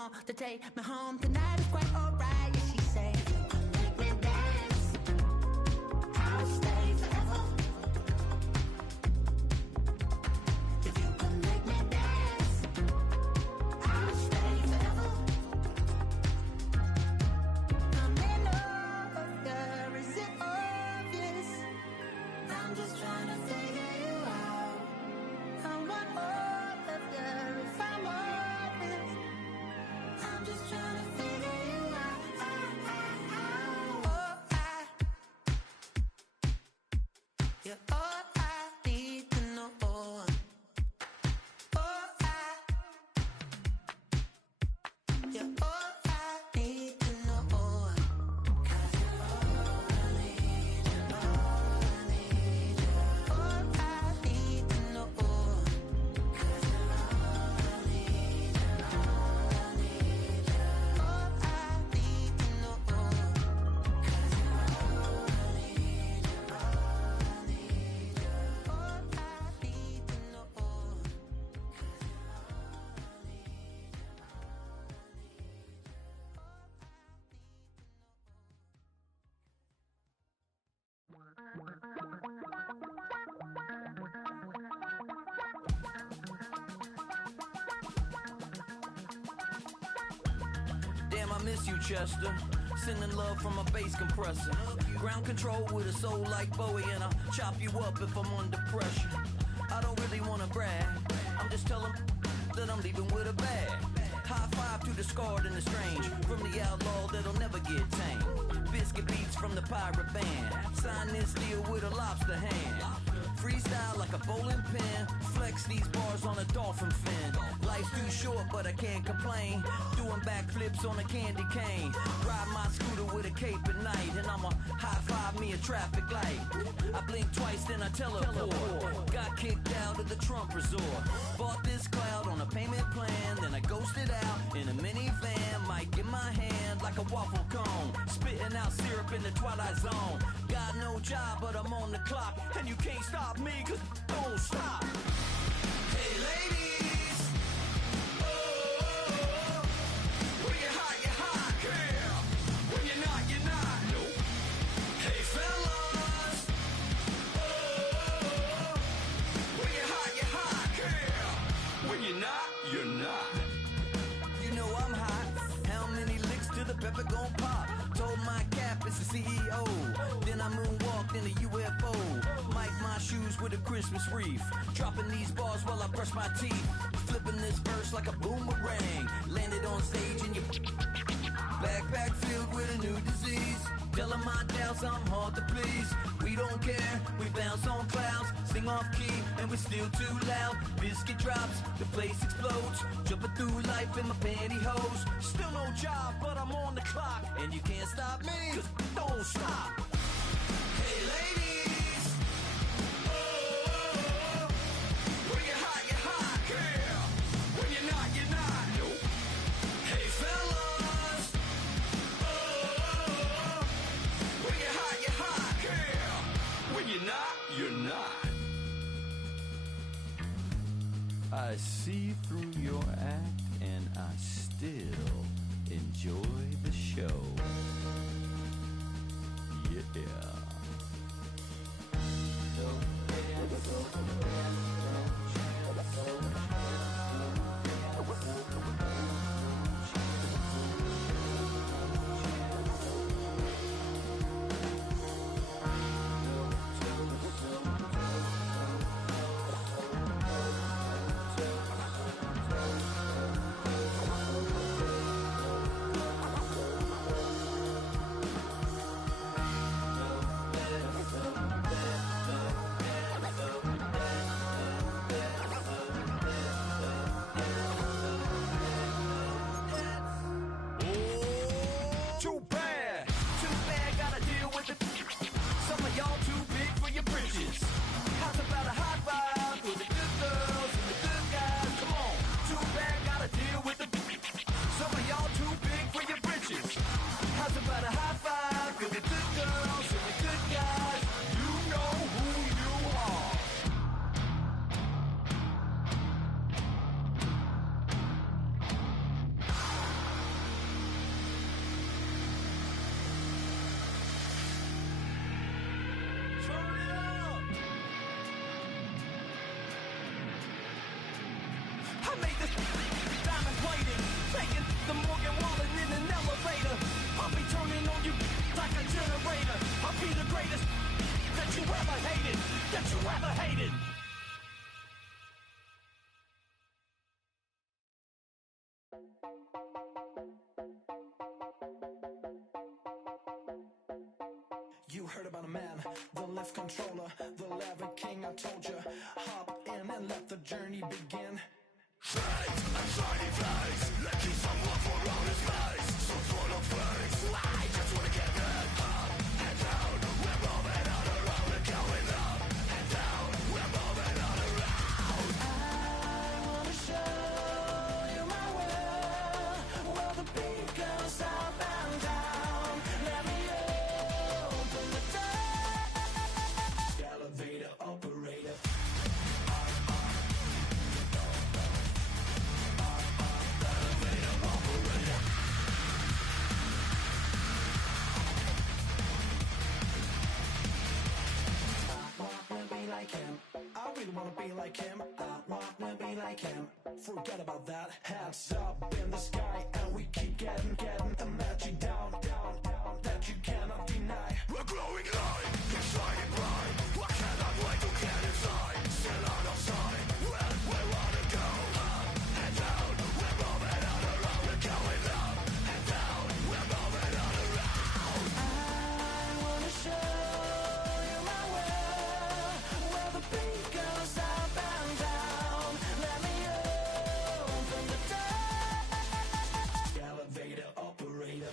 want to take me home tonight. It's quite alright, yeah, she said. Make me dance, I'll stay forever. If you can make me dance, I'll stay forever. I'm in love, girl, is it obvious? I'm just trying to figure you out. I want all of you if I'm honest. I'm just trying to figure you out. You're all I need to know. You're all I need to know. 'Cause you're all I need, you're all I need, you're all I need to know. 'Cause you're all I need, you're all I need, you're all I need to know. 'Cause you're all I need, you're all I need, you're all I need to know. 'Cause you're all I need, you're all I Damn, I miss you, Chester. Sending love from a bass compressor. Ground control with a soul like Bowie, and I'll chop you up if I'm under pressure. I don't really wanna brag. I'm just telling that I'm leaving with a bag. High five to the scarred and the strange. From the outlaw that'll never get tamed. Biscuit beats from the pirate band. Sign this deal with a lobster hand. Freestyle like a bowling pin. Flex these bars on a dolphin fin. Life's too short, but I can't complain. Doing backflips on a candy cane. Ride my scooter with a cape at night. And I'ma high five me a traffic light. I blink twice, then I teleport. Got kicked out of the Trump resort. Bought this cloud on a payment plan. Then I ghosted out in a minivan. Mic in my hand like a waffle cone. Spitting out syrup in the twilight zone. Got no job, but I'm on the clock. And you can't stop me, 'cause don't stop. Hey ladies, oh, when you're hot, girl. When you're not, no. Hey fellas, oh, when you're hot, girl. When you're not, you're not. You know I'm hot. How many licks till the pepper gon' pop? Told my cap it's the CEO. Then I moonwalked in a UFO. Mic my shoes with a Christmas wreath. Dropping these bars while I brush my teeth. Flipping this verse like a boomerang. Landed on stage in your backpack filled with a new disease. Telling my doubts I'm hard to please. We don't care, we bounce on clouds. Sing off key and we're still too loud. Biscuit drops, the place explodes. Jumping through life in my pantyhose. Still no job, but I'm on the clock. And you can't stop me, 'cause don't stop. Hey ladies, oh, when you're hot, girl. When you're not, no. Hey fellas, oh, when you're hot, girl. When you're not, you're not. I see through your act and I still enjoy the show. Yeah. you ever hated, that you ever hated. You heard about a man, the lift controller, the lever king. I told you, hop in and let the journey begin. Fate, a shiny face, looking someone for all his face. So full of face, I just wanna get that up and down. We're moving on around, we're going up and down. We're moving on around. I wanna show you my world, where the beat goes up and down. Let me open the door. Elevator operator. Like him, I really wanna be like him. I wanna be like him. Forget about that. Hands up in the sky, and we keep getting magic down, that you cannot deny. We're glowing light, we're shining bright. I cannot wait to get inside. Still out of sight. We wanna go up and down. We're moving on around. We're going up and down. We're moving on around. I wanna show. Goes up and down. Let me open the door. Elevator operator.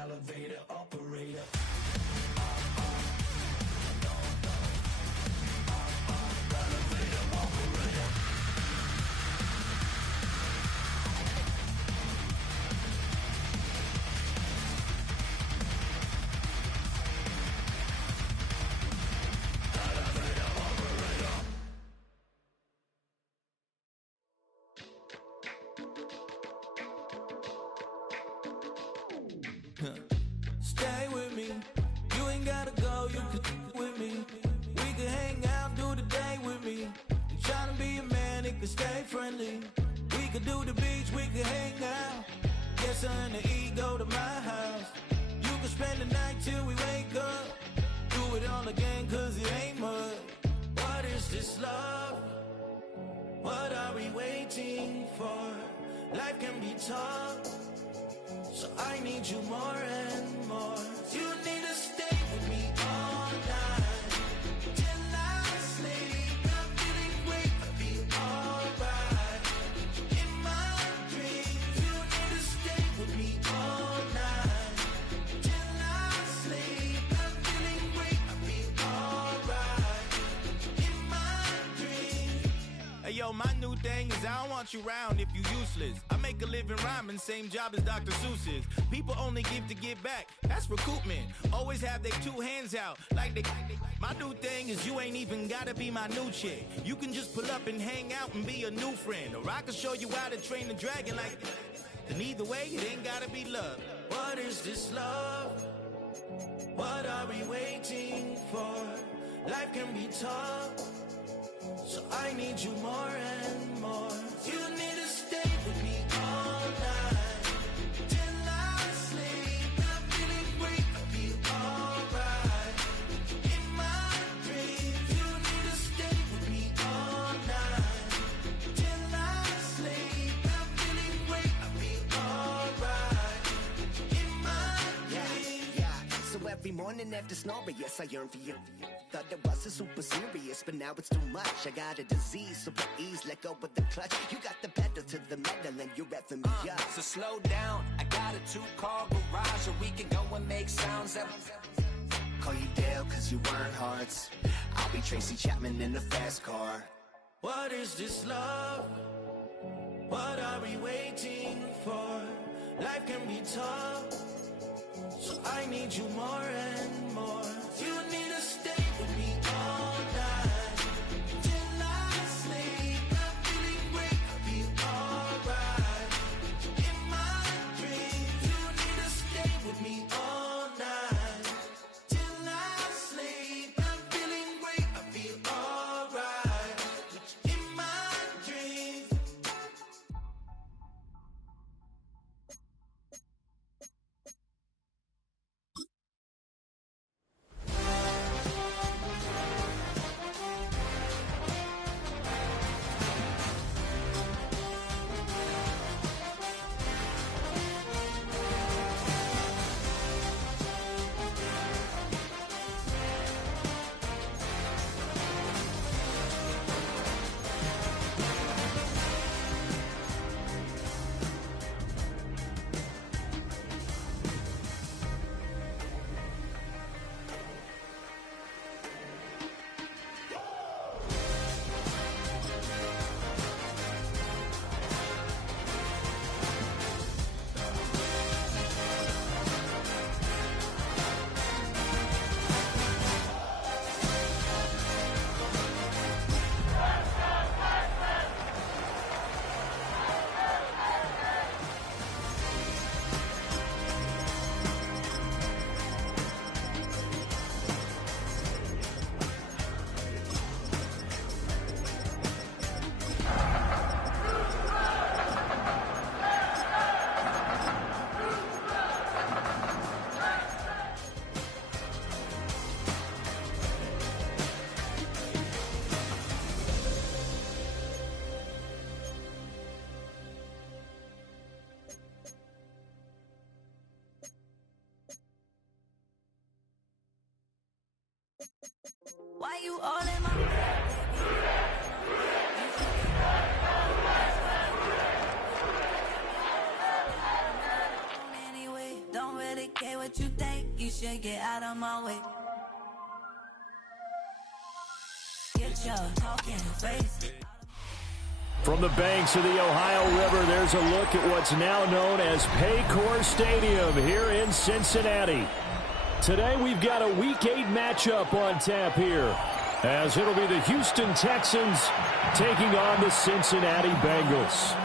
Elevator operator. Stay with me, you ain't gotta go, you could with me. We could hang out, do the day with me. You tryna be a man, it could stay friendly. We could do the beach, we could hang out. Yes, her and the E go to my house. You could spend the night till we wake up. Do it all again, cause it ain't mud. What is this love? What are we waiting for? Life can be tough, so I need you more and more. You need to stay with me all night till I sleep. I'm feeling great, I'll be alright. In my dreams, you need to stay with me all night till I sleep. I'm feeling great, I'll be alright. In my dreams. Hey yo, my new thing is I don't want you around if you useless. I make a living rhyming, same job as Dr. Seuss's. People only give to give back, that's recoupment. Always have their two hands out, like they. My new thing is you ain't even gotta be my new chick. You can just pull up and hang out and be a new friend. Or I can show you how to train the dragon like. And either way, it ain't gotta be love. What is this love? What are we waiting for? Life can be tough, so I need you more and more. You need to stay with me all night till I sleep. I'm feeling great, I'll be alright. In my dreams, you need to stay with me all night morning after snoring, yes, I yearn for you. Thought it wasn't super serious, but now it's too much. I got a disease, so please let go with the clutch. You got the pedal to the metal and you're reffing me up. So slow down, I got a 2-car garage, or we can go and make sounds that... Call you Dale, cause you weren't hearts. I'll be Tracy Chapman in the fast car. What is this love? What are we waiting for? Life can be tough, so I need you more and more. You need to stay with me all night till I sleep. I'm feeling great, I'll be alright. In my dreams, you need to stay with me all night till I sleep. I'm feeling great, I'll be alright. In my dreams. Why you all in my anyway? Don't really care what you think. You should get out of my way. Get your talking face. From the banks of the Ohio River, there's a look at what's now known as Paycor Stadium here in Cincinnati. Today we've got a Week 8 matchup on tap here, as it'll be the Houston Texans taking on the Cincinnati Bengals.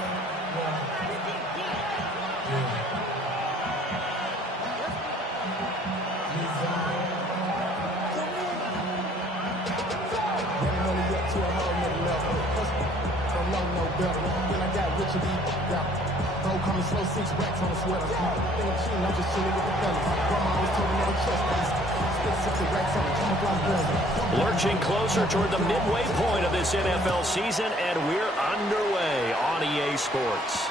Lurching closer toward the midway point of this NFL season, and we're underway on EA Sports.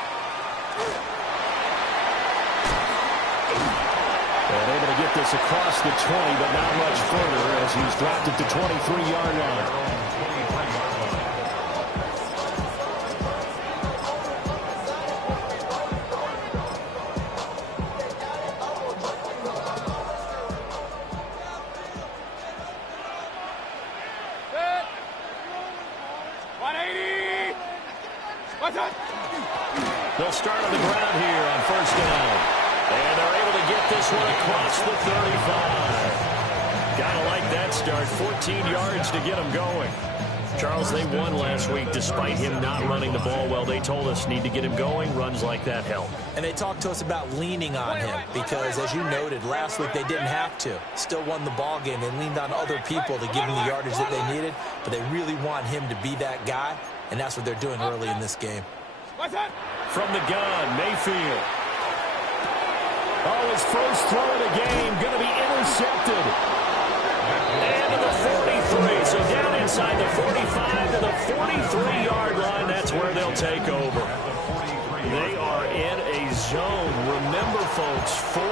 And able to get this across the 20, but not much further as he's dropped it to 23-yard line. They'll start on the ground here on first down. And they're able to get this one across the 35. Gotta like that start. 14 yards to get them going. Charles, they won last week despite him not running the ball well. They told us need to get him going. Runs like that help. And they talked to us about leaning on him because, as you noted, last week they didn't have to. Still won the ball game. They leaned on other people to give them the yardage that they needed, but they really want him to be that guy, and that's what they're doing early in this game. From the gun, Mayfield. Oh, his first throw of the game going to be intercepted. And to the 43, so down inside the 45 to the 43-yard line. That's where they'll take over. They are in a zone. Remember, folks, 4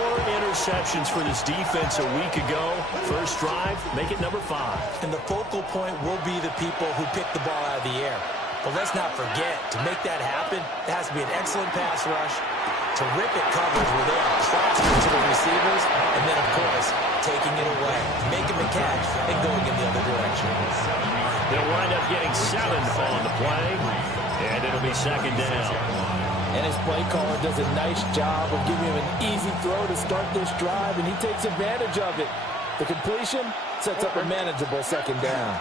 interceptions for this defense a week ago. First drive, make it number 5. And the focal point will be the people who pick the ball out of the air. But let's not forget, to make that happen, it has to be an excellent pass rush, terrific coverage where they are plastered to the receivers, and then, of course, taking it away, making the catch, and going in the other direction. They'll wind up getting 7 on the play, and it'll be second down. And his play caller does a nice job of giving him an easy throw to start this drive, and he takes advantage of it. The completion sets up a manageable second down.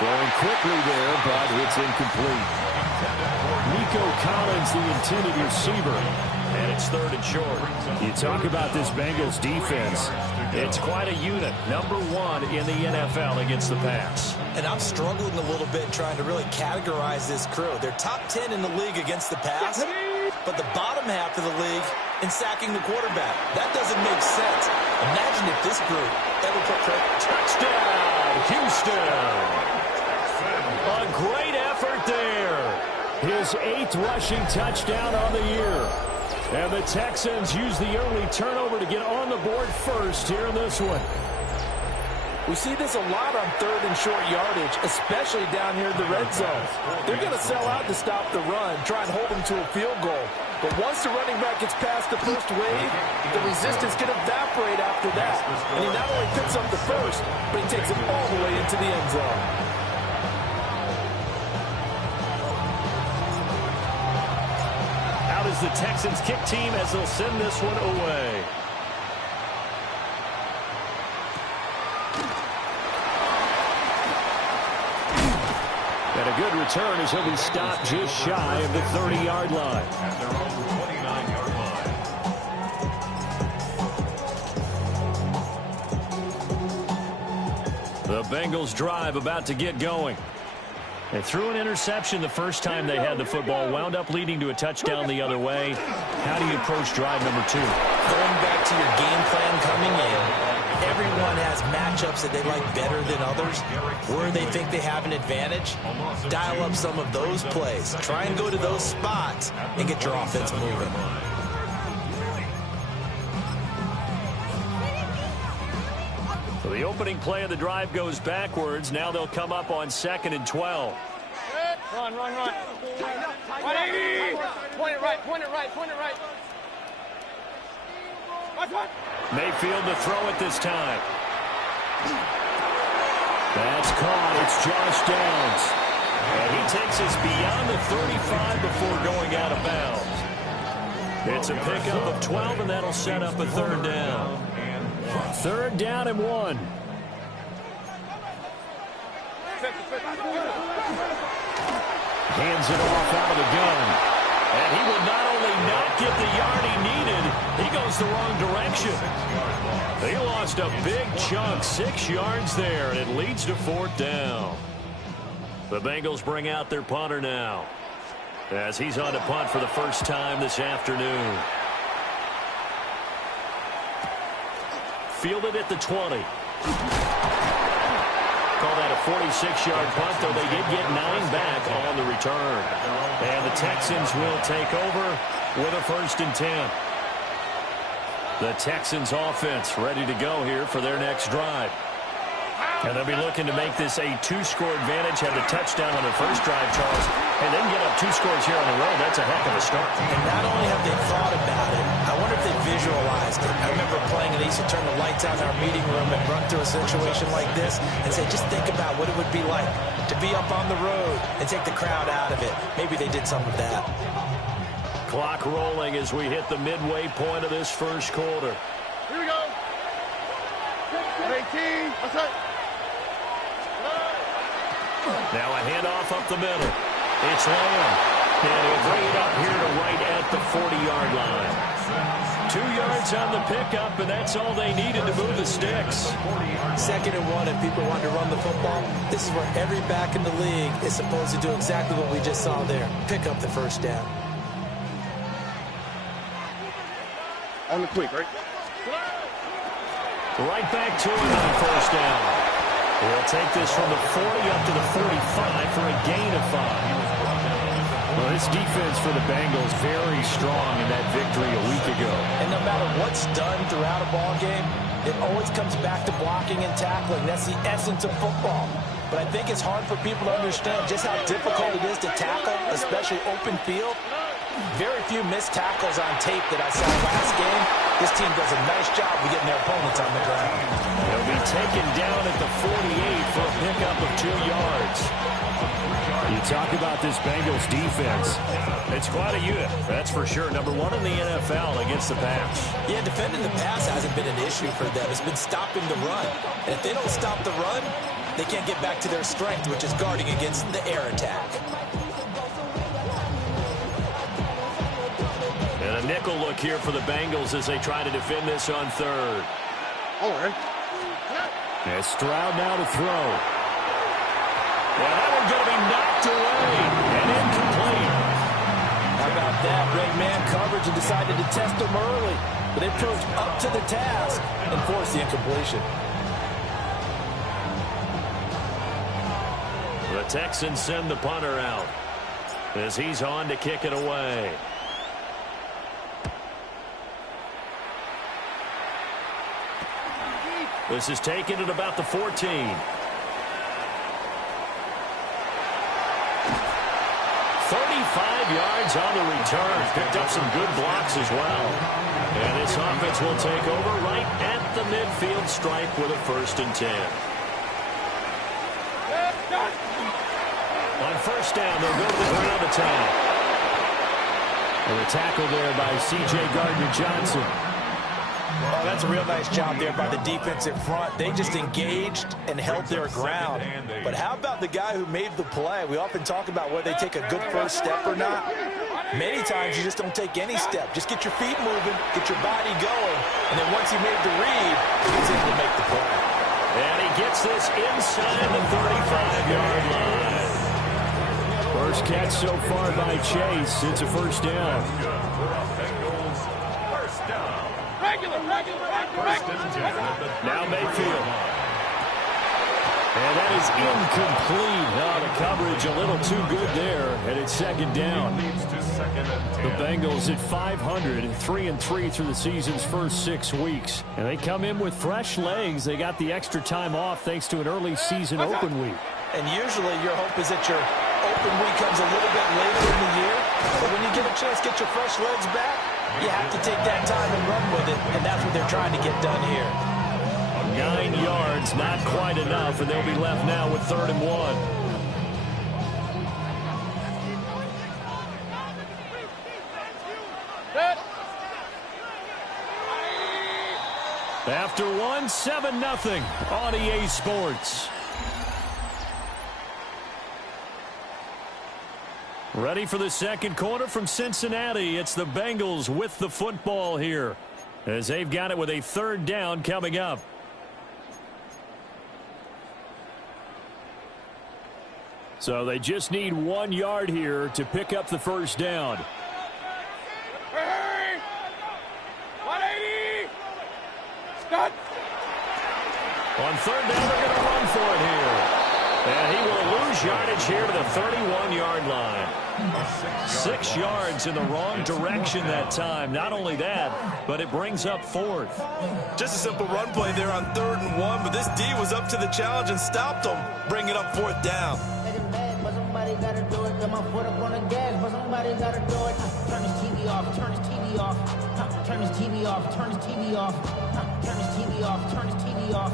Throwing quickly there, but it's incomplete. Nico Collins, the intended receiver, and it's 3rd and short. You talk about this Bengals defense. It's quite a unit, number 1 in the NFL against the pass. And I'm struggling a little bit trying to really categorize this crew. They're top 10 in the league against the pass, but the bottom half of the league in sacking the quarterback. That doesn't make sense. Imagine if this group ever put touchdown, Houston. A great effort there. His 8th rushing touchdown on the year. And the Texans use the early turnover to get on the board first here in this one. We see this a lot on 3rd and short yardage, especially down here in the red zone. They're going to sell out to stop the run, try and hold them to a field goal. But once the running back gets past the first wave, the resistance can evaporate after that. And he not only picks up the first, but he takes it all the way into the end zone. Is the Texans kick team as they'll send this one away. And a good return as he'll be stopped just shy of the 30-yard line. At their own 29-yard line. The Bengals drive about to get going. They threw an interception the first time they had the football, wound up leading to a touchdown the other way. How do you approach drive number 2? Going back to your game plan coming in, everyone has matchups that they like better than others, where they think they have an advantage. Dial up some of those plays. Try and go to those spots and get your offense moving. So the opening play of the drive goes backwards. Now they'll come up on 2nd and 12. Run. 180. Point it right. Mayfield to throw it this time. That's caught. It's Josh Downs. And he takes us beyond the 35 before going out of bounds. It's a pickup of 12, and that'll set up a 3rd down. 3rd down and 1. Hands it off out of the gun. And he will not only not get the yard he needed, he goes the wrong direction. They lost a big chunk, 6 yards there, and it leads to 4th down. The Bengals bring out their punter now, as he's on to punt for the first time this afternoon. Fielded at the 20. Call that a 46-yard punt, though they did get 9 back on the return. And the Texans will take over with a 1st and 10. The Texans offense ready to go here for their next drive. And they'll be looking to make this a 2-score advantage. Had the touchdown on their first drive, Charles, and then get up 2 scores here on the road. That's a heck of a start. And not only have they thought about it, I wonder if they visualized it. I remember playing, and they used to turn the lights out in our meeting room and run through a situation like this and say, just think about what it would be like to be up on the road and take the crowd out of it. Maybe they did some of that. Clock rolling as we hit the midway point of this first quarter. Here we go. 18. What's up? Now a handoff up the middle. It's Lamb. And he'll bring it up here to right at the 40-yard line. 2 yards on the pickup, and that's all they needed to move the sticks. 2nd and 1, if people want to run the football, this is where every back in the league is supposed to do exactly what we just saw there. Pick up the 1st down. On the quick, right? Right back to it on 1st down. We'll take this from the 40 up to the 45 for a gain of 5. Well, this defense for the Bengals very strong in that victory a week ago. And no matter what's done throughout a ball game, it always comes back to blocking and tackling. That's the essence of football. But I think it's hard for people to understand just how difficult it is to tackle, especially open field. Very few missed tackles on tape that I saw last game. This team does a nice job of getting their opponents on the ground. They'll be taken down at the 48 for a pickup of 2 yards. You talk about this Bengals defense. It's quite a unit, that's for sure. Number 1 in the NFL against the pass. Yeah, defending the pass hasn't been an issue for them. It's been stopping the run. And if they don't stop the run, they can't get back to their strength, which is guarding against the air attack. And a nickel look here for the Bengals as they try to defend this on third. All right. And Stroud now to throw. Well, that one's going to be knocked away and incomplete. How about that? Red man coverage and decided to test them early. But they proved up to the task and forced the incompletion. The Texans send the punter out as he's on to kick it away. This is taken at about the 14. 35 yards on the return. Picked up some good blocks as well. And this offense will take over right at the midfield stripe with a 1st and 10. On 1st down, they'll go to the ground attack. And a tackle there by C.J. Gardner-Johnson. Oh, that's a real nice job there by the defensive front. They just engaged and held their ground. But how about the guy who made the play? We often talk about whether they take a good first step or not. Many times you just don't take any step. Just get your feet moving, get your body going, and then once he made the read, he's able to make the play. And he gets this inside the 35-yard line. First catch so far by Chase. It's a 1st down. Now Mayfield. And that is incomplete. The coverage a little too good there, and it's 2nd down. The Bengals at 500, 3-3 through the season's first 6 weeks. And they come in with fresh legs. They got the extra time off thanks to an early season open week. And usually your hope is that your open week comes a little bit later in the year. But when you get a chance to get your fresh legs back, you have to take that time and run with it. And that's what they're trying to get done here. 9 yards, not quite enough, and they'll be left now with 3rd and 1. After 1, 7-0 on EA Sports. Ready for the second quarter from Cincinnati. It's the Bengals with the football here as they've got it with a 3rd down coming up. So they just need 1 yard here to pick up the 1st down. Hey! 180! Stop! On 3rd down, they're going to run for it here. And he will lose yardage here to the 31-yard line. 6 yards in the wrong direction that time. Not only that, but it brings up 4th. Just a simple run play there on 3rd and 1, but this D was up to the challenge and stopped them, bringing up 4th down. Somebody gotta do it. Got my foot up on the gas, but somebody gotta do it. Turn his TV off, turn his TV off. Turn his TV off, turn his TV off. Turn his TV off, turn his TV off.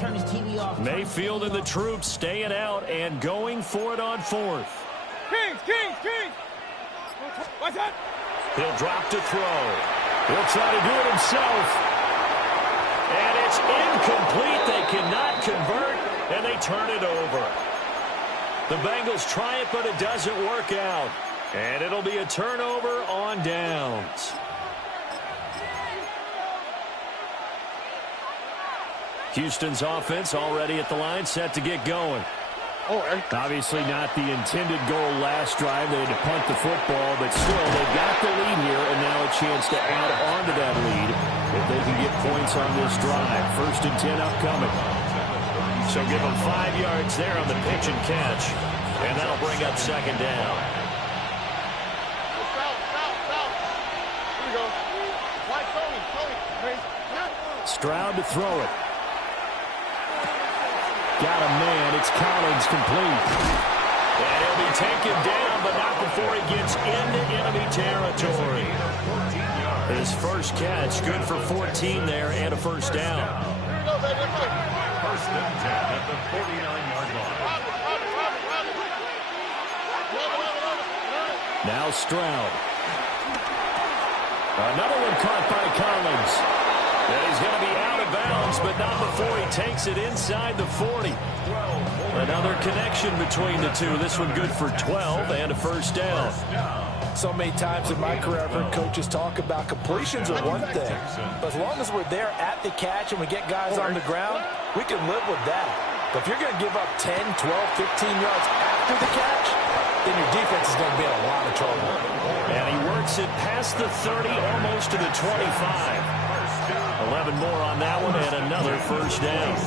Turn his TV off. Mayfield and the troops staying out and going for it on 4th. Kings! What's that? He'll drop to throw. He'll try to do it himself. And it's incomplete. They cannot convert, and they turn it over. The Bengals try it, but it doesn't work out. And it'll be a turnover on downs. Houston's offense already at the line, set to get going. Obviously not the intended goal last drive. They had to punt the football, but still, they've got the lead here, and now a chance to add on to that lead if they can get points on this drive. 1st and 10 upcoming. So give them 5 yards there on the pitch and catch, and that'll bring up 2nd down. Stroud to throw it. Got a man. It's Collins complete. And he'll be taken down, but not before he gets into enemy territory. His first catch, good for 14 there and a first down. First and 10 at the 49-yard line. Now Stroud. Another one caught by Collins. And he's going to be out of bounds, but not before he takes it inside the 40. Another connection between the two. This one good for 12 and a first down. So many times in my career, I've heard coaches talk about completions are one thing. But as long as we're there at the catch and we get guys on the ground, we can live with that. But if you're going to give up 10, 12, 15 yards after the catch, then your defense is going to be in a lot of trouble. And he works it past the 30, almost to the 25. 11 more on that one and another first down.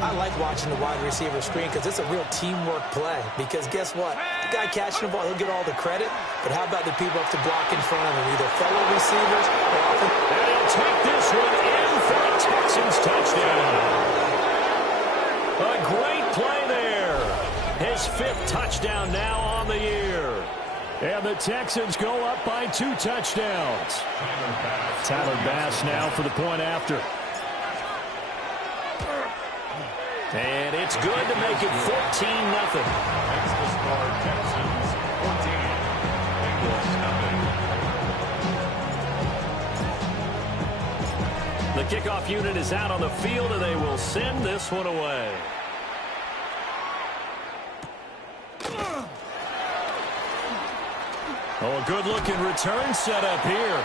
I like watching the wide receiver screen because it's a real teamwork play. Because guess what? The guy catching the ball, he'll get all the credit. But how about the people up to block in front of him? Either fellow receivers or often. And he'll take this one in for a Texans touchdown. A great play there. His 5th touchdown now on the year. And the Texans go up by 2 touchdowns. Tyler Bass now for the point after. And it's good to make it 14-0. Makes the score Texans 14, Bengals nothing. The kickoff unit is out on the field, and they will send this one away. Oh, a good-looking return set up here.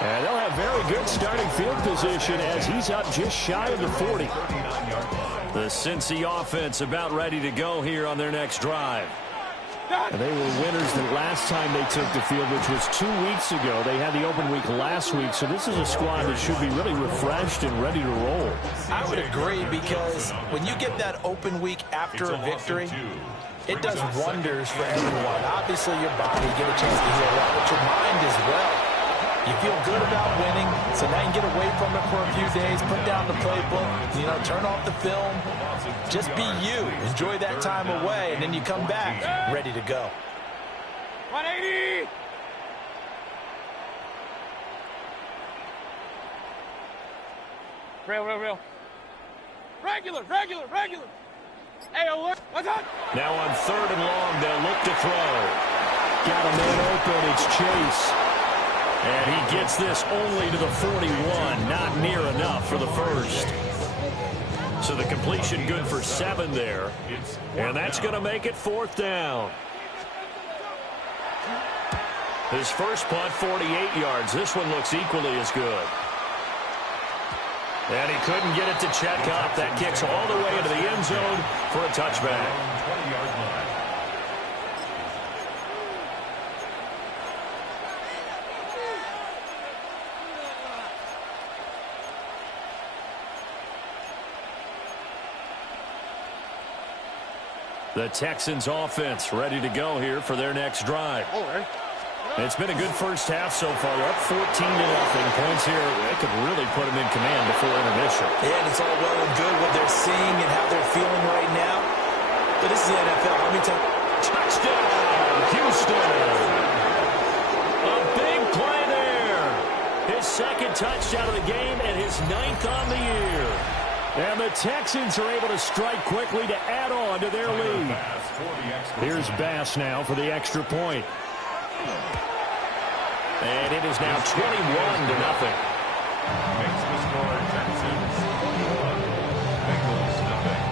And they'll have very good starting field position as he's up just shy of the 40. The Cincy offense about ready to go here on their next drive. And they were winners the last time they took the field, which was 2 weeks ago. They had the open week last week, so this is a squad that should be really refreshed and ready to roll. I would agree because when you get that open week after a victory, it does wonders for everyone. Obviously, your body, you get a chance to heal up, but your mind as well. You feel good about winning, so now you can get away from it for a few days, put down the playbook, turn off the film. Just be you. Enjoy that time away, and then you come back ready to go. 180! Real. Regular. Hey, alert. What's up? Now on 3rd and long, they'll look to throw. Got a man open. It's Chase. And he gets this only to the 41. Not near enough for the first. So the completion good for 7 there. And that's going to make it 4th down. His first punt, 48 yards. This one looks equally as good. And he couldn't get it to check up. That kicks all the way into the end zone for a touchback. 20-yard line. The Texans offense ready to go here for their next drive. It's been a good first half so far. They're up 14-0. Points here, they could really put them in command before intermission. Yeah, and it's all well and good what they're seeing and how they're feeling right now. But this is the NFL. Let me tell you. Touchdown, Houston. A big play there. His 2nd touchdown of the game and his 9th on the year. And the Texans are able to strike quickly to add on to their lead. Here's Bass now for the extra point. And it is now 21-0. Makes the score Texans 21, Bengals nothing.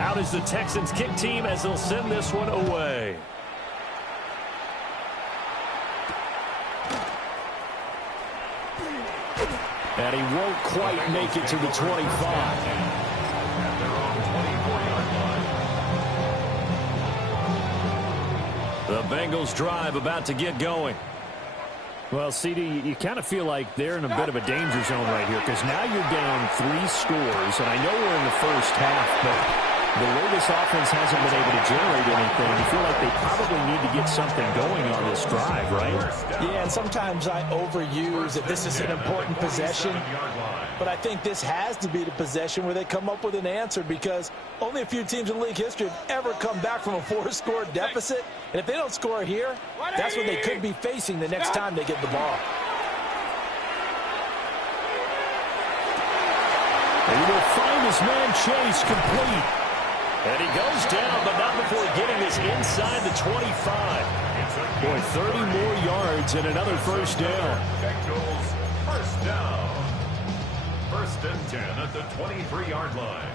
Out is the Texans kick team as they'll send this one away. And he won't quite make it to the 25. The Bengals drive about to get going. Well, CD, you kind of feel like they're in a bit of a danger zone right here because now you're down 3 scores, and I know we're in the first half, but The way this offense hasn't been able to generate anything, you feel like they probably need to get something going on this drive, right? Yeah, and sometimes I overuse that this is an important possession. But I think this has to be the possession where they come up with an answer, because only a few teams in league history have ever come back from a 4-score deficit. And if they don't score here, that's what they could be facing the next time they get the ball. And he will find his man Chase complete. And he goes down, but not before getting this inside the 25. Boy, 30 more yards and another first down. Bengals first down. First and 10 at the 23-yard line.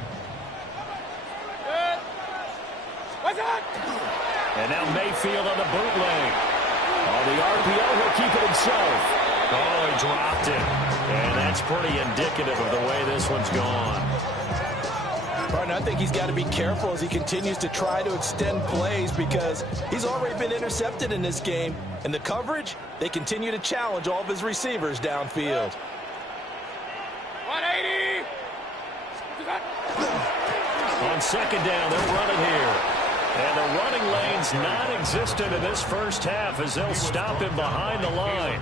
And now Mayfield on the bootleg. On the RPO, he'll keep it himself. Oh, he dropped it. And that's pretty indicative of the way this one's gone. Partner, I think he's got to be careful as he continues to try to extend plays, because he's already been intercepted in this game. And the coverage, they continue to challenge all of his receivers downfield. 180! On second down, they'll run it here. And the running lane's non-existent in this first half as they'll stop him behind the line.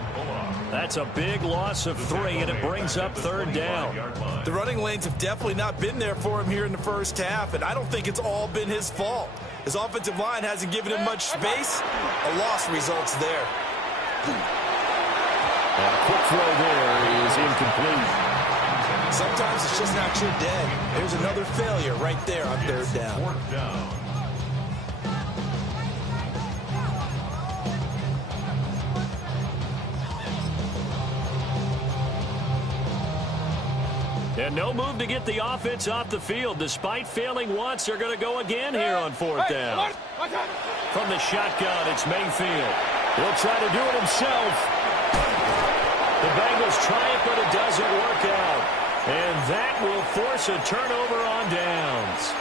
That's a big loss of 3, and it brings up third down. The running lanes have definitely not been there for him here in the first half, and I don't think it's all been his fault. His offensive line hasn't given him much space. A loss results there. A quick throw there is incomplete. Sometimes it's just not your day. There's another failure right there on third down. Fourth down. And no move to get the offense off the field. Despite failing once, they're going to go again here on fourth down. From the shotgun, it's Mayfield. He'll try to do it himself. The Bengals try it, but it doesn't work out. And that will force a turnover on downs.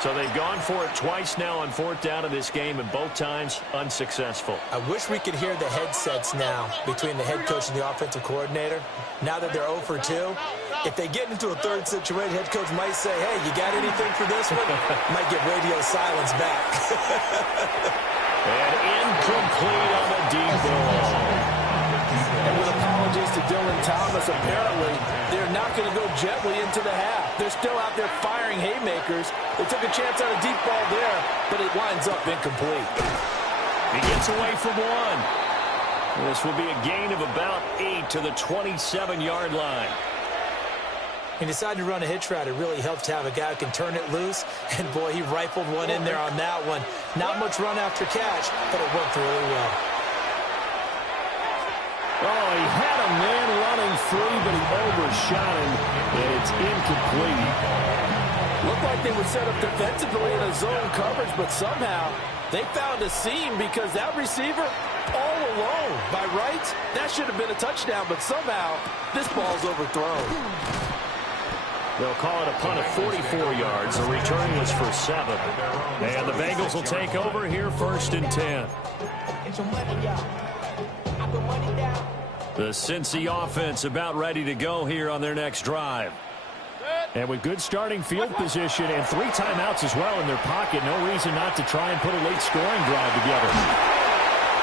So they've gone for it twice now on fourth down in this game, and both times unsuccessful. I wish we could hear the headsets now between the head coach and the offensive coordinator. Now that they're 0 for 2, if they get into a third situation, head coach might say, hey, you got anything for this one? Might get radio silence back. And incomplete on the deep ball. And with apologies to Dylan Thomas, apparently they're not going to go gently into the half. They're still out there firing haymakers. They took a chance on a deep ball there, but it winds up incomplete. He gets away from one. This will be a gain of about 8 to the 27-yard line. He decided to run a hitch route. It really helps to have a guy who can turn it loose. And, boy, he rifled one in there on that one. Not much run after catch, but it worked really well. Oh, he had a man running free, but he overshot him, and it's incomplete. Looked like they were set up defensively in a zone coverage, but somehow they found a seam because that receiver all alone. By rights, that should have been a touchdown, but somehow this ball's overthrown. They'll call it a punt of 44 yards. The return was for 7. And the Bengals will take over here first and 10. The Cincy offense about ready to go here on their next drive. And with good starting field position and 3 timeouts as well in their pocket, no reason not to try and put a late scoring drive together.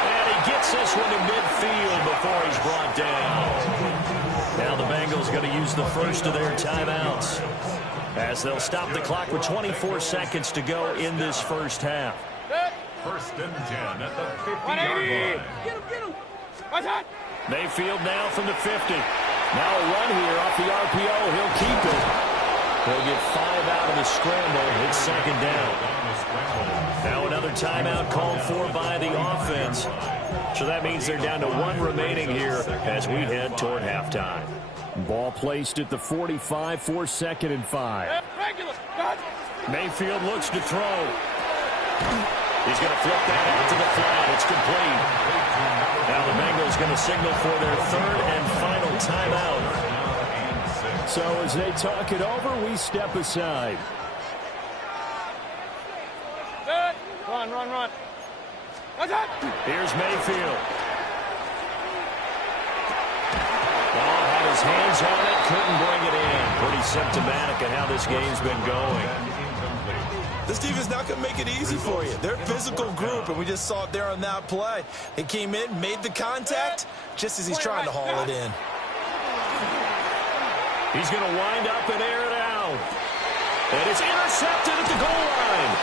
And he gets this one to midfield before he's brought down. Now the Bengals going to use the first of their timeouts as they'll stop the clock with 24 seconds to go in this first half. First and 10 at the 50-yard line. Get him. Mayfield now from the 50. Now a run here off the RPO. He'll keep it. He'll get 5 out of the scramble. It's second down. Now another timeout called for by the offense. So that means they're down to 1 remaining here as we head toward halftime. Ball placed at the 45 for second and 5. Mayfield looks to throw. He's going to flip that out to the flat. It's complete. Now the Bengals going to signal for their 3rd and final timeout. So as they talk it over, we step aside. Run. Here's Mayfield. Oh, had his hands on it, couldn't bring it in. Pretty symptomatic of how this game's been going. This defense not going to make it easy for you. They're a physical group, and we just saw it there on that play. They came in, made the contact, just as he's trying to haul it in. He's going to wind up and air it out. And it's intercepted at the goal line.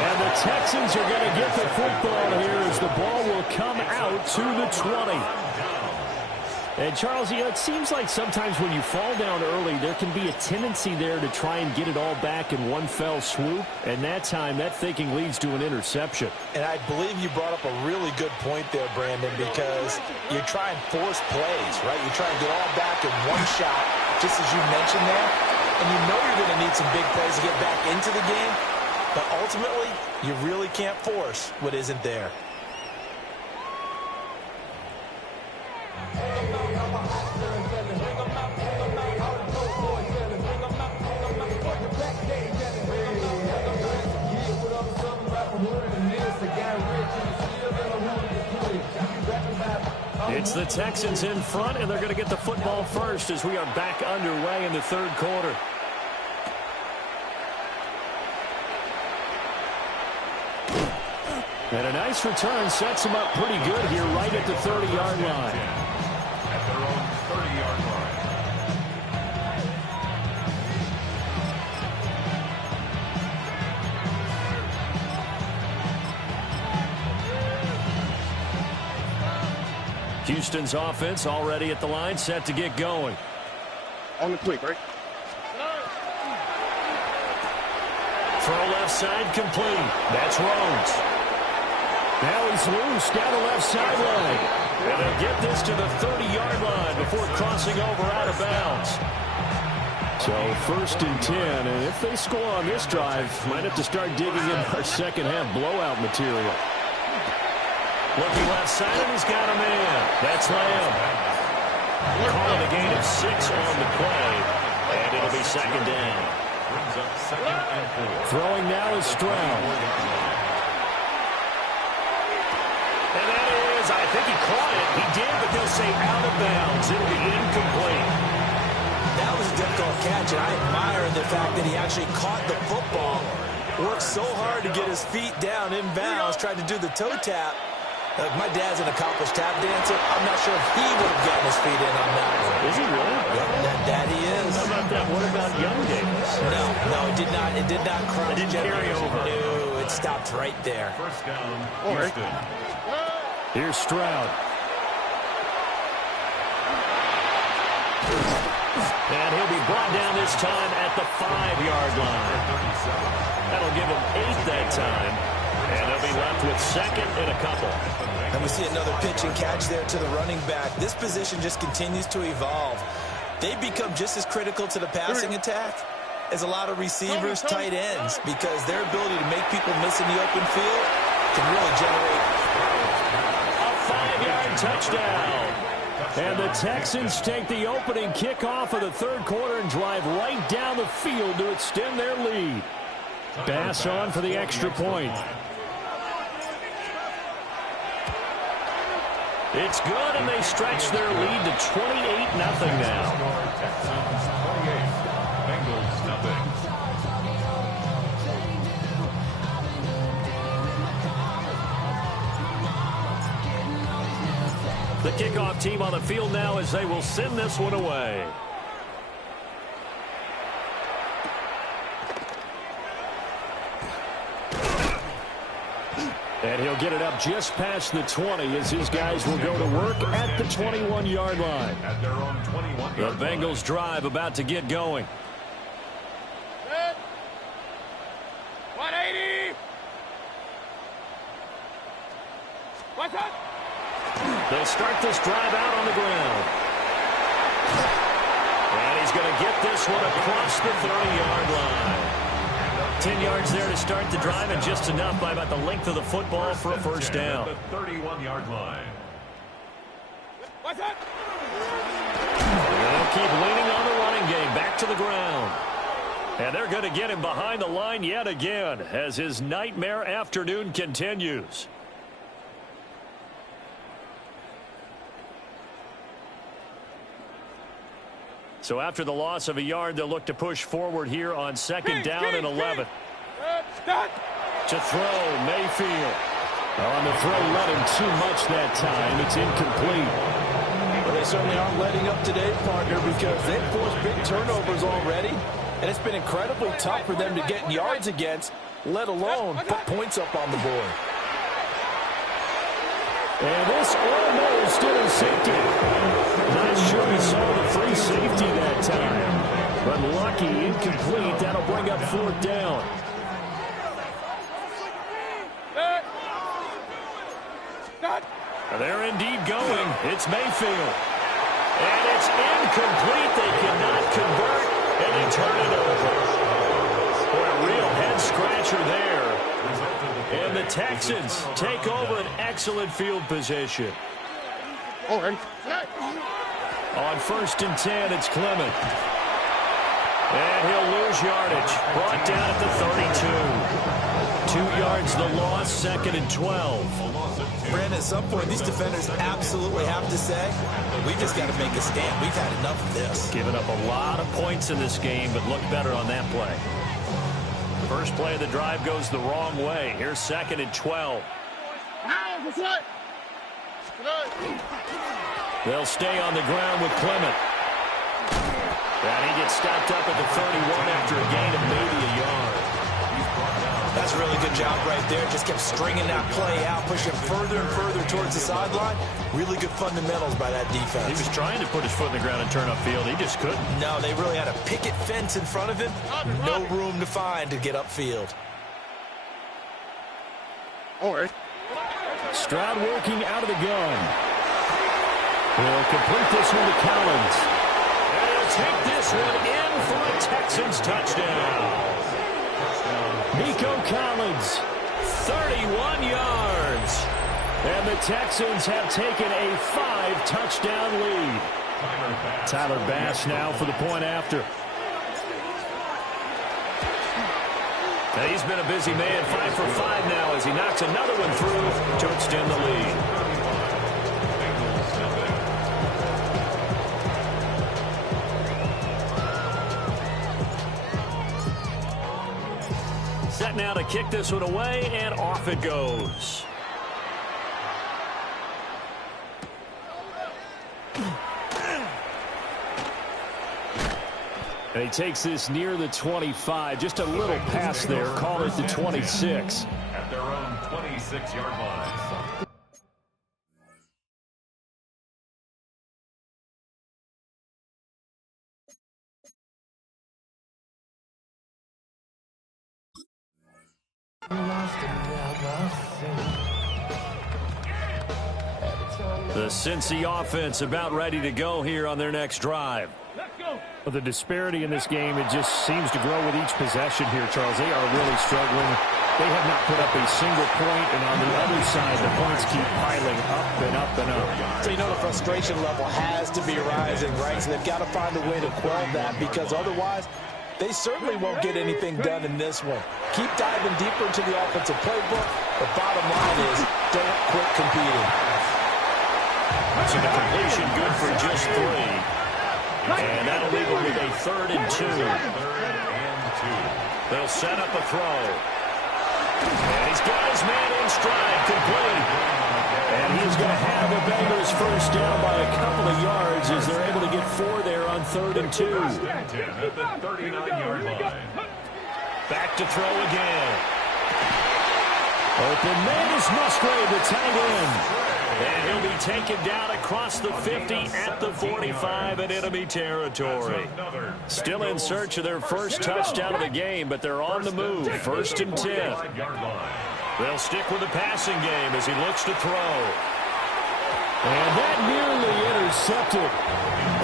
And the Texans are going to get the football here as the ball will come out to the 20. And, Charles, you know, it seems like sometimes when you fall down early, there can be a tendency there to try and get it all back in one fell swoop. And that time, that thinking leads to an interception. And I believe you brought up a really good point there, Brandon, because you're trying to force plays, right? You're trying to get all back in one shot, just as you mentioned there. And you know you're going to need some big plays to get back into the game. But ultimately, you really can't force what isn't there. It's the Texans in front, and they're going to get the football first as we are back underway in the third quarter. And a nice return sets them up pretty good here right at the 30-yard line. At their own 30-yard line. Houston's offense already at the line, set to get going. On the quick, right? Throw left side complete. That's Rhodes. Now he's loose down the left sideline. And they'll get this to the 30-yard line before crossing over out of bounds. So 1st and 10, and if they score on this drive, might have to start digging in our second half blowout material. Looking left side, and he's got a man. That's Lamb. Calling a gain of 6 on the play, and it'll be second down. Brings up 2nd and 4. Throwing now is Stroud. And that is, I think he caught it. He did, but they'll say out of bounds. It'll be incomplete. That was a difficult catch, and I admire the fact that he actually caught the football. Worked so hard to get his feet down in bounds, tried to do the toe tap. My dad's an accomplished tap dancer. I'm not sure if he would have gotten his feet in on that one. Is he really? Yep, that he is. How about that? What about Young Davis? No, it did not. It did not cross. It didn't carry over. No, it stopped right there. First down, Houston. Here's Stroud. And he'll be brought down this time at the 5-yard line. That'll give him 8 that time. And they'll be left with 2nd and a couple. And we see another pitch and catch there to the running back. This position just continues to evolve. They become just as critical to the passing attack as a lot of receivers, tight ends, because their ability to make people miss in the open field can really generate a 5-yard touchdown. And the Texans take the opening kickoff of the third quarter and drive right down the field to extend their lead. Bass on for the extra point. It's good, and they stretch their lead to 28-0 now. Texans 28, Bengals nothing. The kickoff team on the field now as they will send this one away. And he'll get it up just past the 20 as his guys will go to work at the 21-yard line. At their own 21-yard The Bengals drive about to get going. 180. What's up? They'll start this drive out on the ground. And he's going to get this one across the 30-yard line. 10 yards there to start the drive, and just enough by about the length of the football for a first down. At the 31-yard line. What's up? They'll keep leaning on the running game. Back to the ground. And they're going to get him behind the line yet again as his nightmare afternoon continues. So after the loss of a yard, they'll look to push forward here on 2nd down and 11. To throw, Mayfield. On the throw, let him too much that time. It's incomplete. Well, they certainly aren't letting up today, partner, because they've forced big turnovers already, and it's been incredibly tough for them to get yards against, let alone put points up on the board. And this almost intercepted. Not sure he saw the free safety that time, but lucky, incomplete. That'll bring up 4th down. They're indeed going. It's Mayfield. And it's incomplete. They cannot convert, and they turn it over. Boy, a real head-scratcher there. And the Texans take over an excellent field position. On 1st and 10, it's Clement. And he'll lose yardage. Brought down at the 32. 2 yards the loss, 2nd and 12. Brandon, at some point, these defenders absolutely have to say, we just got to make a stand. We've had enough of this. Giving up a lot of points in this game, but look better on that play. First play of the drive goes the wrong way. Here's 2nd and 12. They'll stay on the ground with Clement. And he gets stopped up at the 31 after a gain of maybe a yard. That's a really good job right there. Just kept stringing that play out, pushing further and further towards the sideline. Really good fundamentals by that defense. He was trying to put his foot in the ground and turn upfield. He just couldn't. No, they really had a picket fence in front of him. No room to find to get upfield. Stroud working out of the gun. He'll complete this one to Collins. And he'll take this one in for a Texans touchdown. Nico Collins, 31 yards. And the Texans have taken a 5-touchdown lead. Tyler Bass now for the point after. And he's been a busy man, 5 for 5 now as he knocks another one through to extend the lead. Set now to kick this one away, and off it goes. And he takes this near the 25. Just a little pass there. Call it the 26. At their own 26-yard line. The Cincy offense about ready to go here on their next drive. Well, the disparity in this game, it just seems to grow with each possession here, Charles. They are really struggling. They have not put up a single point, and on the other side, the points keep piling up and up and up. So you know the frustration level has to be rising, right? So they've got to find a way to quell that, because otherwise, they certainly won't get anything done in this one. Keep diving deeper into the offensive playbook. The bottom line is, don't quit competing. So the completion good for just 3. And that'll leave him with a 3rd and 2. They'll set up a throw. And he's got his man in stride, complete. And he's going to have the Bengals first down by a couple of yards as they're able to get 4 there on 3rd and 2. At the 39-yard line. Back to throw again. Open man is Musgrave, the tight end. And he'll be taken down across the 50 at the 45 in enemy territory. Still in search of their first touchdown of the game, but they're on the move. 1st and 10. They'll stick with the passing game as he looks to throw. And that nearly intercepted.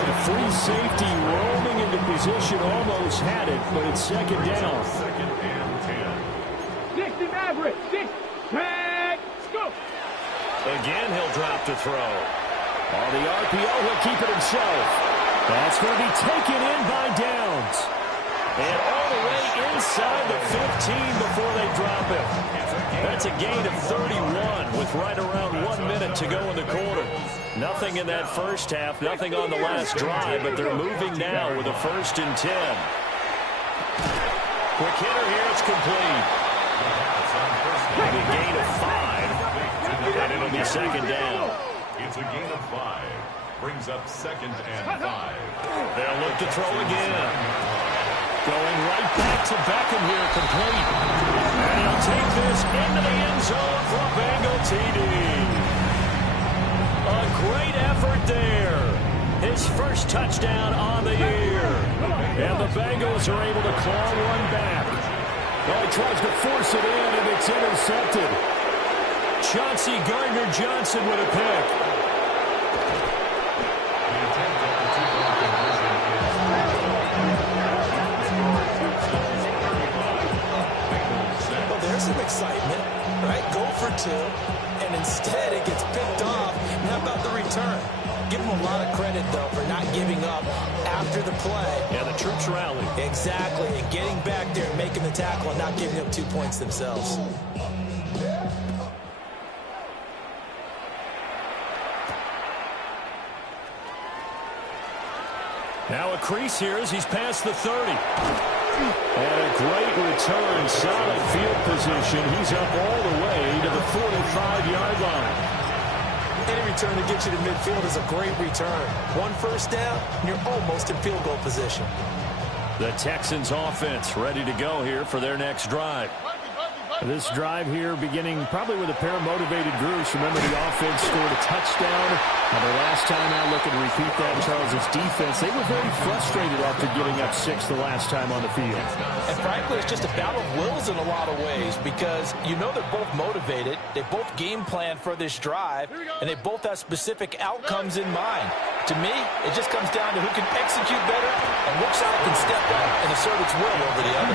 The free safety roaming into position almost had it, but it's 2nd down. 2nd and 10. 60 Maverick, 6, tag, go. Again, he'll drop to throw. On the RPO, he'll keep it himself. That's going to be taken in by Downs. And all the way inside the 15 before they drop him. That's a gain of 31 with right around 1 minute to go in the quarter. Nothing in that first half, nothing on the last drive, but they're moving now with a 1st and 10. Quick hitter here, it's complete. A gain of 5, and it'll be second down. It's a gain of 5. Brings up 2nd and 5. They'll look to throw again. Going right back to Beckham here, complete. And he'll take this into the end zone for a Bengal TD. A great effort there. His first touchdown on the year. And the Bengals are able to claw one back. Well, he tries to force it in, and it's intercepted. Chauncey Gardner-Johnson with a pick. Well, there's some excitement, right? Go for 2, and instead it gets picked off. And how about the return? Give him a lot of credit, though, for not giving up after the play. Yeah, the troops rally. Exactly, and getting back there and making the tackle and not giving up 2 points themselves. Now a crease here as he's past the 30. And a great return, solid field position. He's up all the way to the 45-yard line. Any return to get you to midfield is a great return. 1 first down, and you're almost in field goal position. The Texans offense ready to go here for their next drive. This drive here beginning probably with a pair of motivated groups. Remember, the offense scored a touchdown. Now, the last time out, looking to repeat that, Charles' defense, they were very frustrated after giving up 6 the last time on the field. And frankly, it's just a battle of wills in a lot of ways because you know they're both motivated. They both game plan for this drive, and they both have specific outcomes in mind. To me, it just comes down to who can execute better and which side can step up and assert its will over the other.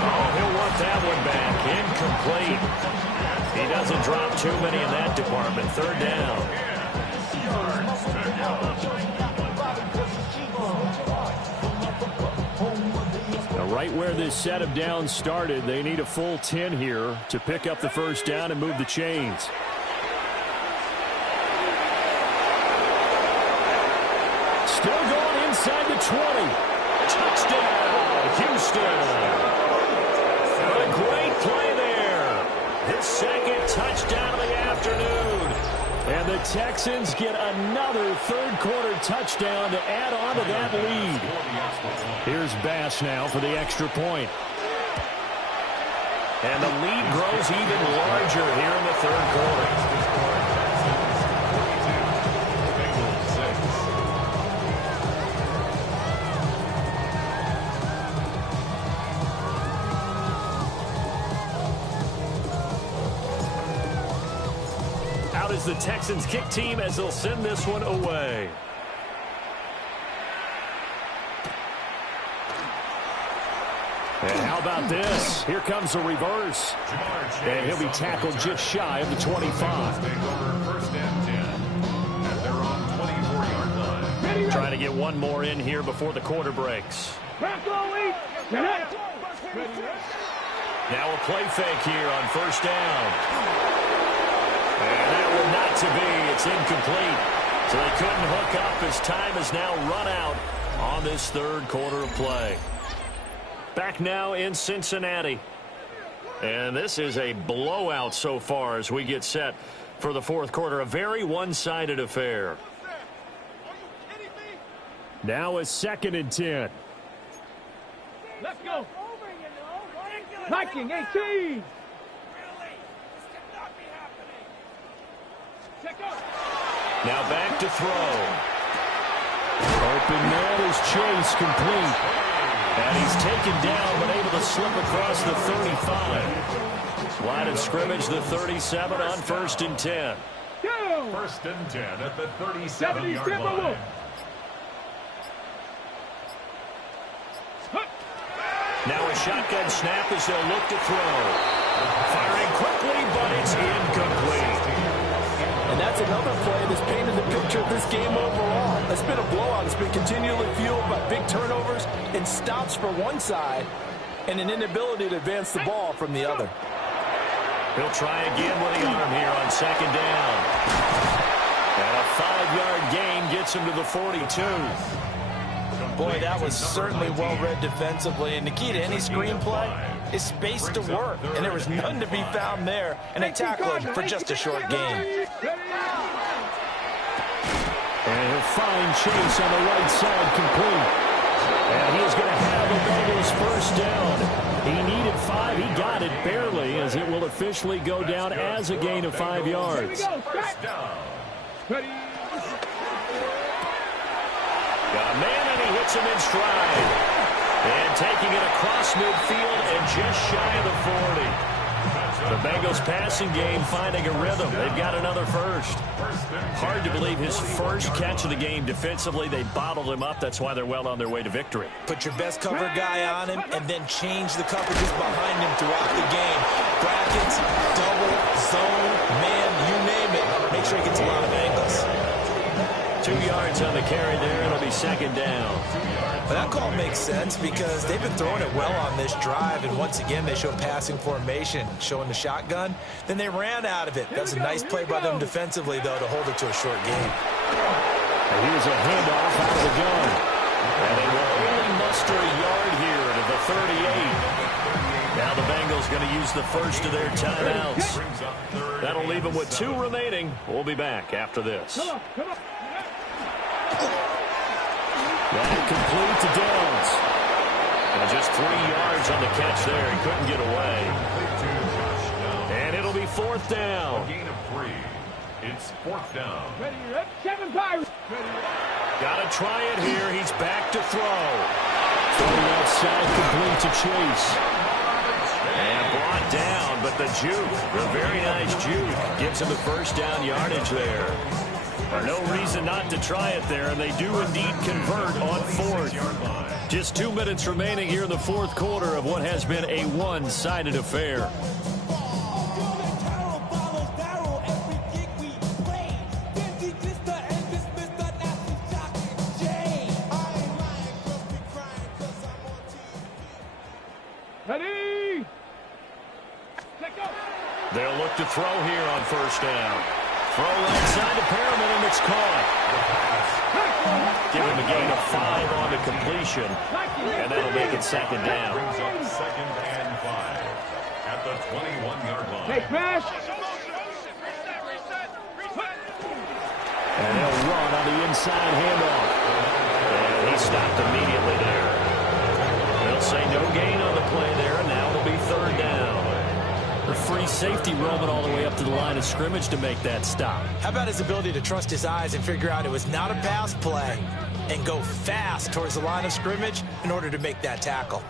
Oh, he'll want that one back. Incomplete. He doesn't drop too many in that department. 3rd down. Now, right where this set of downs started, they need a full 10 here to pick up the first down and move the chains. Still going inside the 20. Touchdown, Houston. A great play there. His 2nd touchdown of the afternoon. And the Texans get another 3rd quarter touchdown to add on to that lead. Here's Bass now for the extra point. And the lead grows even larger here in the 3rd quarter. Is the Texans kick team as they'll send this one away. And how about this? Here comes the reverse. And he'll be tackled just shy of the 25. First and 10. And they're on 24-yard line. Trying to get one more in here before the quarter breaks. Now a play fake here on 1st down. And that one not to be. It's incomplete. So they couldn't hook up as time has now run out on this 3rd quarter of play. Back now in Cincinnati. And this is a blowout so far as we get set for the 4th quarter. A very one-sided affair. Now a 2nd and 10. let's go. Viking 18. Now back to throw. Open man is Chase, complete. And he's taken down but able to slip across the 35. Line of scrimmage, the 37 on 1st and 10. 1st and 10 at the 37-yard line. Now a shotgun snap as they'll look to throw. Firing quickly, but it's incomplete. And that's another play that's painted the picture of this game overall. It's been a blowout. It's been continually fueled by big turnovers and stops for one side and an inability to advance the ball from the other. He'll try again with the arm here on 2nd down. And a 5-yard gain gets him to the 42. Boy, that was certainly well-read defensively. And the key to any screenplay, is space to work, and there was none to be found there, and they tackled him for just a short gain. And he'll find Chase on the right side, complete. And he is going to have the Bengals first down. He needed 5. He got it barely, as it will officially go down as a gain of 5 yards. First down. Got a man, and he hits him in stride. And taking it across midfield and just shy of the 40. The Bengals passing game finding a rhythm. They've got another first. Hard to believe his first catch of the game defensively. They bottled him up. That's why they're well on their way to victory. Put your best cover guy on him and then change the coverages behind him throughout the game. Brackets, double, zone, man, you name it. Make sure he gets a lot of angles. 2 yards on the carry there. It'll be second down. Well, that call makes sense because they've been throwing it well on this drive, and once again they show passing formation, showing the shotgun. Then they ran out of it. That's a nice play by them defensively, though, to hold it to a short game. And here's a handoff out of the gun. And they will only muster a yard here to the 38. Now the Bengals going to use the first of their timeouts. That'll leave them with 2 remaining. We'll be back after this. That complete to Downs. And just 3 yards on the catch there. He couldn't get away. And it'll be fourth down. Gain of 3. It's fourth down. Got to try it here. He's back to throw. Throwing outside, complete to Chase. And brought down, but the juke, the very nice juke, gives him the first down yardage there. No reason not to try it there, and they do indeed convert on fourth. Just 2 minutes remaining here in the fourth quarter of what has been a one-sided affair. Ready? They'll look to throw here on first down. Throw inside to Perriman, and it's caught. Give him a gain of 5 on the completion, and that'll make it second down. Brings up second and 5 at the 21-yard line. Hey, pass. And they'll run on the inside handoff. And he stopped immediately there. They'll say no gain on the play there, and now it'll be third down. The free safety roaming all the way up to the line of scrimmage to make that stop. How about his ability to trust his eyes and figure out it was not a pass play and go fast towards the line of scrimmage in order to make that tackle?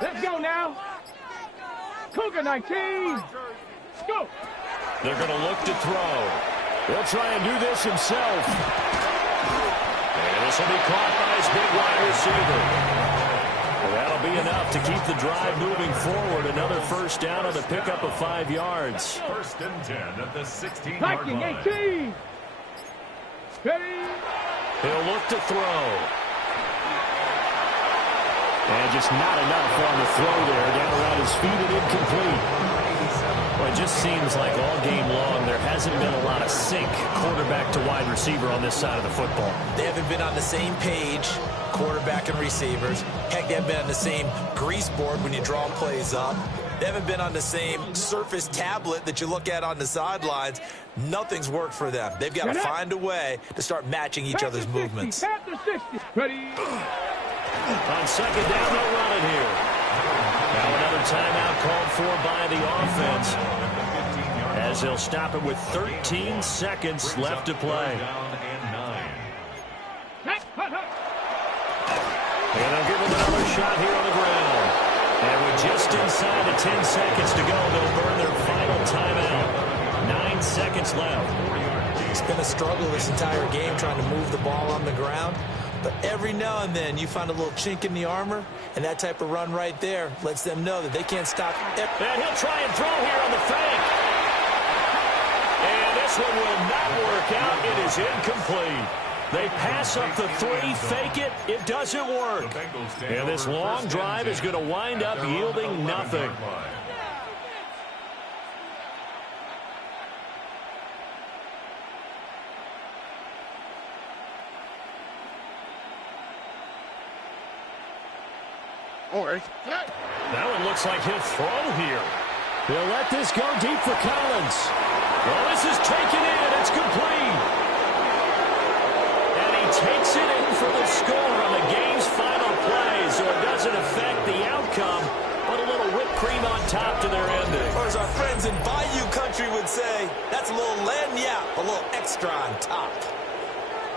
Let's go now. Cougar 19. Go. They're going to look to throw. He'll try and do this himself. And this will be caught by his big wide receiver. Well, that'll be enough to keep the drive moving forward. Another first down on the pickup of 5 yards. First and 10 at the 16-yard Viking line. 18. Ready? He'll look to throw. And just not enough on the throw there. Down around his feet and incomplete. Well, it just seems like all game long there hasn't been a lot of sync quarterback to wide receiver on this side of the football. They haven't been on the same page, quarterback and receivers. Heck, they haven't been on the same grease board when you draw plays up. They haven't been on the same Surface tablet that you look at on the sidelines. Nothing's worked for them. They've got to find a way to start matching each other's movements. Ready? On second down, they'll run it here. Now another timeout called for by the offense, as they'll stop it with 13 seconds left to play. And they'll give him another shot here on the ground. And with just inside the 10 seconds to go, they'll burn their final timeout. 9 seconds left. It's been a struggle this entire game trying to move the ball on the ground. But every now and then you find a little chink in the armor, and that type of run right there lets them know that they can't stop. And he'll try and throw here on the fake. And this one will not work out. It is incomplete. They pass up the 3, fake it. It doesn't work. And this long drive is going to wind up yielding nothing. That one looks like he'll throw here. He'll let this go deep for Collins. Well, this is taken in. It's complete. And he takes it in for the score on the game's final play, so it doesn't affect the outcome, but a little whipped cream on top to their ending. Or as our friends in Bayou Country would say, that's a little lagniappe, a little extra on top.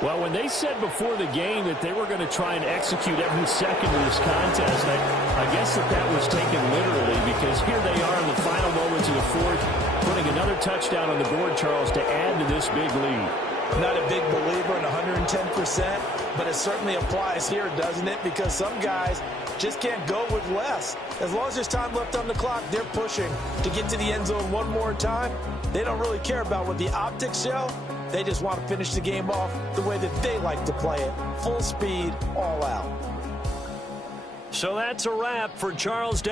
Well, when they said before the game that they were going to try and execute every second of this contest, I guess that was taken literally, because here they are in the final moments of the fourth, putting another touchdown on the board, Charles, to add to this big lead. Not a big believer in 110%, but it certainly applies here, doesn't it? Because some guys just can't go with less. As long as there's time left on the clock, they're pushing to get to the end zone one more time. They don't really care about what the optics show. They just want to finish the game off the way that they like to play it. Full speed, all out. So that's a wrap for Charles Davis.